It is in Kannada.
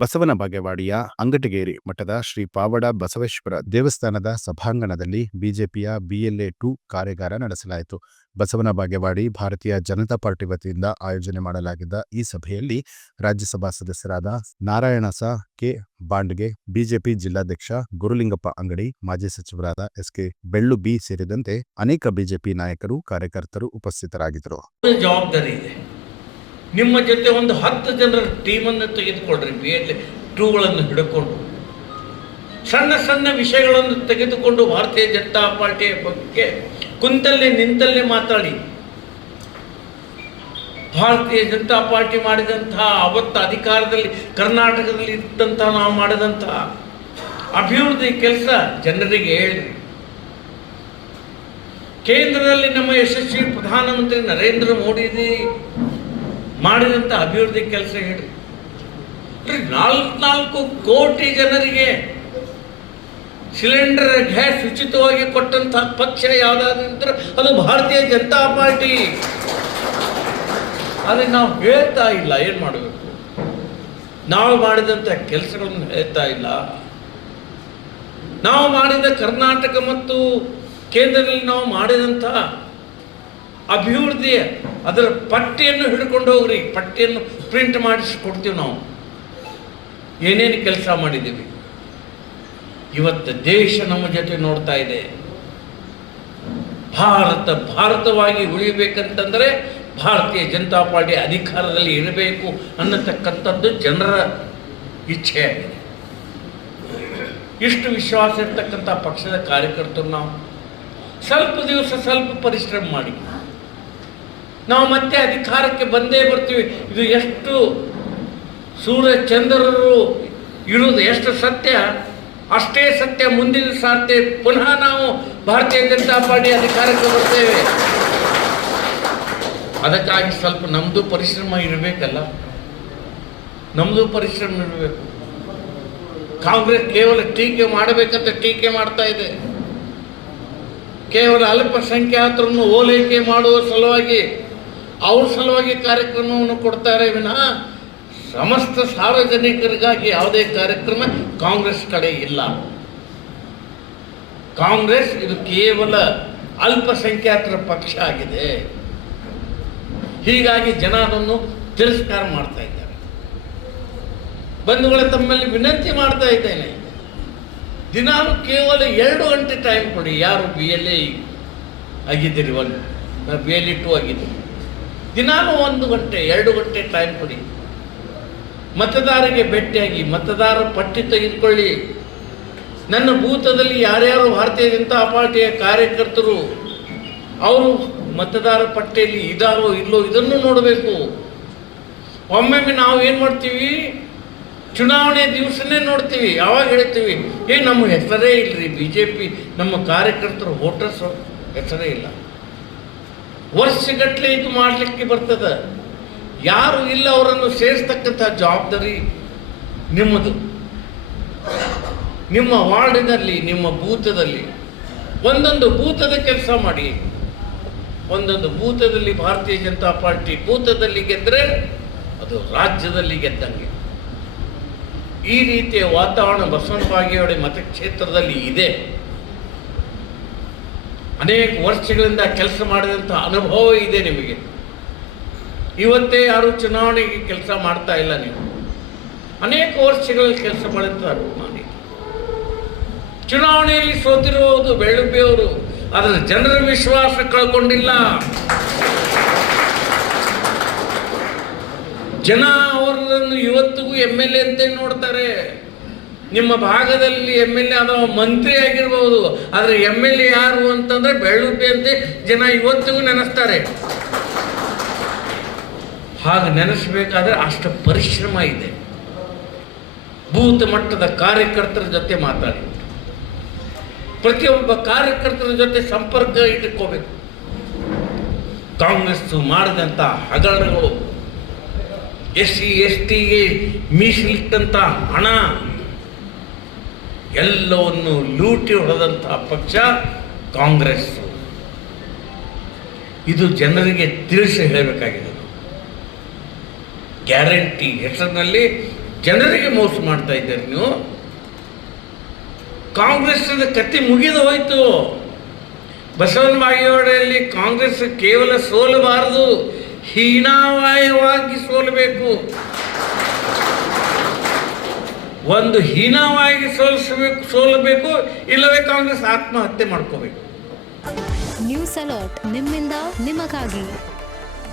ಬಸವನ ಬಾಗೇವಾಡಿಯ ಅಂಗಟಗೇರಿ ಮಠದ ಶ್ರೀ ಪಾವಡ ಬಸವೇಶ್ವರ ದೇವಸ್ಥಾನದ ಸಭಾಂಗಣದಲ್ಲಿ ಬಿಜೆಪಿಯ BLA-2 ಕಾರ್ಯಾಗಾರ ನಡೆಸಲಾಯಿತು. ಬಸವನ ಬಾಗೇವಾಡಿ ಭಾರತೀಯ ಜನತಾ ಪಾರ್ಟಿ ವತಿಯಿಂದ ಆಯೋಜನೆ ಮಾಡಲಾಗಿದ್ದ ಈ ಸಭೆಯಲ್ಲಿ ರಾಜ್ಯಸಭಾ ಸದಸ್ಯರಾದ ನಾರಾಯಣಸ ಕೆ. ಬಾಂಡ್ಗೆ, ಬಿಜೆಪಿ ಜಿಲ್ಲಾಧ್ಯಕ್ಷ ಗುರುಲಿಂಗಪ್ಪ ಅಂಗಡಿ, ಮಾಜಿ ಸಚಿವರಾದ SK ಬೆಳ್ಳು ಬಿ ಸೇರಿದಂತೆ ಅನೇಕ ಬಿಜೆಪಿ ನಾಯಕರು, ಕಾರ್ಯಕರ್ತರು ಉಪಸ್ಥಿತರಾಗಿದ್ದರು. ಜವಾಬ್ದಾರಿ ಇದೆ. ನಿಮ್ಮ ಜೊತೆ ಒಂದು 10 ಜನರ ಟೀಮನ್ನು ತೆಗೆದುಕೊಳ್ಳ್ರಿ. BLA-2ಗಳನ್ನು ಹಿಡ್ಕೊಂಡು ಸಣ್ಣ ಸಣ್ಣ ವಿಷಯಗಳನ್ನು ತೆಗೆದುಕೊಂಡು ಭಾರತೀಯ ಜನತಾ ಪಾರ್ಟಿಯ ಬಗ್ಗೆ ಕುಂತಲ್ಲೇ ನಿಂತಲ್ಲೇ ಮಾತಾಡಿ. ಭಾರತೀಯ ಜನತಾ ಪಾರ್ಟಿ ಮಾಡಿದಂತಹ ಅವತ್ತು ಅಧಿಕಾರದಲ್ಲಿ ಕರ್ನಾಟಕದಲ್ಲಿ ಇದ್ದಂತಹ ನಾವು ಮಾಡಿದಂತಹ ಅಭಿವೃದ್ಧಿ ಕೆಲಸ ಜನರಿಗೆ ಹೇಳಿ. ಕೇಂದ್ರದಲ್ಲಿ ನಮ್ಮ ಯಶಸ್ವಿ ಪ್ರಧಾನಮಂತ್ರಿ ನರೇಂದ್ರ ಮೋದಿ ಮಾಡಿದಂಥ ಅಭಿವೃದ್ಧಿ ಕೆಲಸ ಹೇಳಿ. 4 ಕೋಟಿ ಜನರಿಗೆ ಸಿಲಿಂಡರ್ ಗ್ಯಾಸ್ ಉಚಿತವಾಗಿ ಕೊಟ್ಟಂತಹ ಪಕ್ಷ ಯಾವುದಾದ್ರೆ ಅದು ಭಾರತೀಯ ಜನತಾ ಪಾರ್ಟಿ. ಆದರೆ ನಾವು ಹೇಳ್ತಾ ಇಲ್ಲ. ಏನು ಮಾಡಬೇಕು? ನಾವು ಮಾಡಿದಂಥ ಕೆಲಸಗಳನ್ನು ಹೇಳ್ತಾ ಇಲ್ಲ. ನಾವು ಮಾಡಿದ ಕರ್ನಾಟಕ ಮತ್ತು ಕೇಂದ್ರದಲ್ಲಿ ನಾವು ಮಾಡಿದಂಥ ಅಭಿವೃದ್ಧಿಯ ಅದರ ಪಟ್ಟಿಯನ್ನು ಹಿಡ್ಕೊಂಡು ಹೋಗ್ರಿ. ಪಟ್ಟಿಯನ್ನು ಪ್ರಿಂಟ್ ಮಾಡಿಸಿಕೊಡ್ತೀವಿ. ನಾವು ಏನೇನು ಕೆಲಸ ಮಾಡಿದ್ದೀವಿ. ಇವತ್ತು ದೇಶ ನಮ್ಮ ಜೊತೆ ನೋಡ್ತಾ ಇದೆ. ಭಾರತವಾಗಿ ಉಳಿಬೇಕಂತಂದರೆ ಭಾರತೀಯ ಜನತಾ ಪಾರ್ಟಿ ಅಧಿಕಾರದಲ್ಲಿ ಇರಬೇಕು ಅನ್ನತಕ್ಕಂಥದ್ದು ಜನರ ಇಚ್ಛೆಯಾಗಿದೆ. ಇಷ್ಟು ವಿಶ್ವಾಸ ಇರ್ತಕ್ಕಂಥ ಪಕ್ಷದ ಕಾರ್ಯಕರ್ತರು ನಾವು ಸ್ವಲ್ಪ ದಿವಸ ಸ್ವಲ್ಪ ಪರಿಶ್ರಮ ಮಾಡಿ ನಾವು ಮತ್ತೆ ಅಧಿಕಾರಕ್ಕೆ ಬಂದೇ ಬರ್ತೀವಿ. ಇದು ಎಷ್ಟು ಸೂರ್ಯ ಚಂದ್ರರು ಇರುವುದು ಎಷ್ಟು ಸತ್ಯ ಅಷ್ಟೇ ಸತ್ಯ ಮುಂದಿನ ಸಾಧ್ಯ. ಪುನಃ ನಾವು ಭಾರತೀಯ ಜನತಾ ಪಾರ್ಟಿ ಅಧಿಕಾರಕ್ಕೆ ಬರ್ತೇವೆ. ಅದಕ್ಕಾಗಿ ಸ್ವಲ್ಪ ನಮ್ಮದು ಪರಿಶ್ರಮ ಇರಬೇಕಲ್ಲ. ನಮ್ಮದು ಪರಿಶ್ರಮ ಇರಬೇಕು. ಕಾಂಗ್ರೆಸ್ ಕೇವಲ ಟೀಕೆ ಮಾಡಬೇಕಂತ ಟೀಕೆ ಮಾಡ್ತಾ ಇದೆ. ಕೇವಲ ಅಲ್ಪಸಂಖ್ಯಾತರನ್ನು ಓಲೈಕೆ ಮಾಡುವ ಸಲುವಾಗಿ ಅವ್ರ ಸಲುವಾಗಿ ಕಾರ್ಯಕ್ರಮವನ್ನು ಕೊಡ್ತಾರೆ ವಿನಃ ಸಮಸ್ತ ಸಾರ್ವಜನಿಕರಿಗಾಗಿ ಯಾವುದೇ ಕಾರ್ಯಕ್ರಮ ಕಾಂಗ್ರೆಸ್ ಕಡೆ ಇಲ್ಲ. ಕಾಂಗ್ರೆಸ್ ಇದು ಕೇವಲ ಅಲ್ಪಸಂಖ್ಯಾತರ ಪಕ್ಷ ಆಗಿದೆ. ಹೀಗಾಗಿ ಜನ ಅದನ್ನು ತಿರಸ್ಕಾರ ಮಾಡ್ತಾ ಇದ್ದಾರೆ. ಬಂಧುಗಳೇ, ತಮ್ಮಲ್ಲಿ ವಿನಂತಿ ಮಾಡ್ತಾ ಇದ್ದೇನೆ, ದಿನಾಲು ಕೇವಲ 2 ಗಂಟೆ ಟೈಮ್ ಕೊಡಿ. ಯಾರು BLA ಆಗಿದ್ದೀರಿ, BLA-2 ಆಗಿದ್ದೀರಿ, ದಿನಾಲು 1 ಗಂಟೆ 2 ಗಂಟೆ ಟೈಮ್ ಕೊಡಿ. ಮತದಾರರಿಗೆ ಭೇಟಿಯಾಗಿ ಮತದಾರ ಪಟ್ಟಿ ತೆಗೆದುಕೊಳ್ಳಿ. ನನ್ನ ಬೂತದಲ್ಲಿ ಯಾರ್ಯಾರು ಭಾರತೀಯ ಜನತಾ ಪಾರ್ಟಿಯ ಕಾರ್ಯಕರ್ತರು ಅವರು ಮತದಾರ ಪಟ್ಟಿಯಲ್ಲಿ ಇದಾರೋ ಇಲ್ಲೋ ಇದನ್ನು ನೋಡಬೇಕು. ಒಮ್ಮೊಮ್ಮೆ ನಾವು ಏನು ಮಾಡ್ತೀವಿ, ಚುನಾವಣೆ ದಿವಸನೇ ನೋಡ್ತೀವಿ. ಯಾವಾಗ ಹೇಳ್ತೀವಿ, ನಮ್ಮ ಹೆಸರೇ ಇಲ್ಲರಿ, BJP ನಮ್ಮ ಕಾರ್ಯಕರ್ತರು ವೋಟರ್ಸ್ ಹೆಸರೇ ಇಲ್ಲ. ವರ್ಷಗಟ್ಟಲೆ ಇದು ಮಾಡಲಿಕ್ಕೆ ಬರ್ತದೆ. ಯಾರು ಇಲ್ಲ ಅವರನ್ನು ಸೇರಿಸ್ತಕ್ಕಂಥ ಜವಾಬ್ದಾರಿ ನಿಮ್ಮದು. ನಿಮ್ಮ ವಾರ್ಡಿನಲ್ಲಿ, ನಿಮ್ಮ ಬೂತದಲ್ಲಿ ಒಂದೊಂದು ಬೂತದ ಕೆಲಸ ಮಾಡಿ. ಒಂದೊಂದು ಬೂತದಲ್ಲಿ ಭಾರತೀಯ ಜನತಾ ಪಾರ್ಟಿ ಬೂತದಲ್ಲಿ ಗೆದ್ದರೆ ಅದು ರಾಜ್ಯದಲ್ಲಿ ಗೆದ್ದಂಗೆ. ಈ ರೀತಿಯ ವಾತಾವರಣ ಬಸವನ ಬಾಗೇವಾಡಿ ಮತಕ್ಷೇತ್ರದಲ್ಲಿ ಇದೆ. ಅನೇಕ ವರ್ಷಗಳಿಂದ ಕೆಲಸ ಮಾಡಿದಂಥ ಅನುಭವ ಇದೆ ನಿಮಗೆ. ಇವತ್ತೇ ಯಾರು ಚುನಾವಣೆಗೆ ಕೆಲಸ ಮಾಡ್ತಾ ಇಲ್ಲ. ನೀವು ಅನೇಕ ವರ್ಷಗಳಲ್ಲಿ ಕೆಲಸ ಮಾಡಿದ್ದಾರೆ. ಚುನಾವಣೆಯಲ್ಲಿ ಸೋತಿರುವುದು ಬೆಳ್ಳುಬ್ಬಿಯವರು, ಆದರೆ ಜನರ ವಿಶ್ವಾಸ ಕಳ್ಕೊಂಡಿಲ್ಲ. ಜನ ಅವರನ್ನು ಇವತ್ತಿಗೂ MLA ಅಂತ ನೋಡ್ತಾರೆ. ನಿಮ್ಮ ಭಾಗದಲ್ಲಿ MLA ಅಥವಾ ಮಂತ್ರಿ ಆಗಿರ್ಬೋದು, ಆದರೆ MLA ಯಾರು ಅಂತಂದರೆ ಬೆಳ್ಳುಬ್ಬಿ ಅಂತ ಜನ ಇವತ್ತಿಗೂ ನೆನೆಸ್ತಾರೆ. ಹಾಗೆ ನೆನೆಸಬೇಕಾದ್ರೆ ಅಷ್ಟು ಪರಿಶ್ರಮ ಇದೆ. ಬೂತ್ ಮಟ್ಟದ ಕಾರ್ಯಕರ್ತರ ಜೊತೆ ಮಾತಾಡಿ, ಪ್ರತಿಯೊಬ್ಬ ಕಾರ್ಯಕರ್ತರ ಜೊತೆ ಸಂಪರ್ಕ ಇಟ್ಕೋಬೇಕು. ಕಾಂಗ್ರೆಸ್ ಮಾಡಿದಂಥ ಹಗರಣಗಳು, SC STಗೆ ಮೀಸಲಿಟ್ಟಂಥ ಹಣ ಎಲ್ಲವನ್ನು ಲೂಟಿ ಹೊಡೆದಂಥ ಪಕ್ಷ ಕಾಂಗ್ರೆಸ್. ಇದು ಜನರಿಗೆ ತಿಳಿಸಿ ಹೇಳಬೇಕಾಗಿದೆ. ಗ್ಯಾರಂಟಿ ಹೆಸರಿನಲ್ಲಿ ಜನರಿಗೆ ಮೋಸ ಮಾಡ್ತಾ ಇದ್ದೀರಿ ನೀವು. ಕಾಂಗ್ರೆಸ್ನ ಕತ್ತಿ ಮುಗಿದು ಹೋಯಿತು. ಬಸವನ ಬಾಗೇವಾಡಿಯಲ್ಲಿ ಕಾಂಗ್ರೆಸ್ ಕೇವಲ ಸೋಲಬಾರದು, ಹೀನಾಯವಾಗಿ ಸೋಲಬೇಕು. ಒಂದು ಹೀನವಾಗಿ ಸೋಲಬೇಕು, ಇಲ್ಲವೇ ಕಾಂಗ್ರೆಸ್ ಆತ್ಮಹತ್ಯೆ ಮಾಡ್ಕೋಬೇಕು. ನ್ಯೂಸ್ ಅಲರ್ಟ್, ನಿಮ್ಮಿಂದ ನಿಮಗಾಗಿ.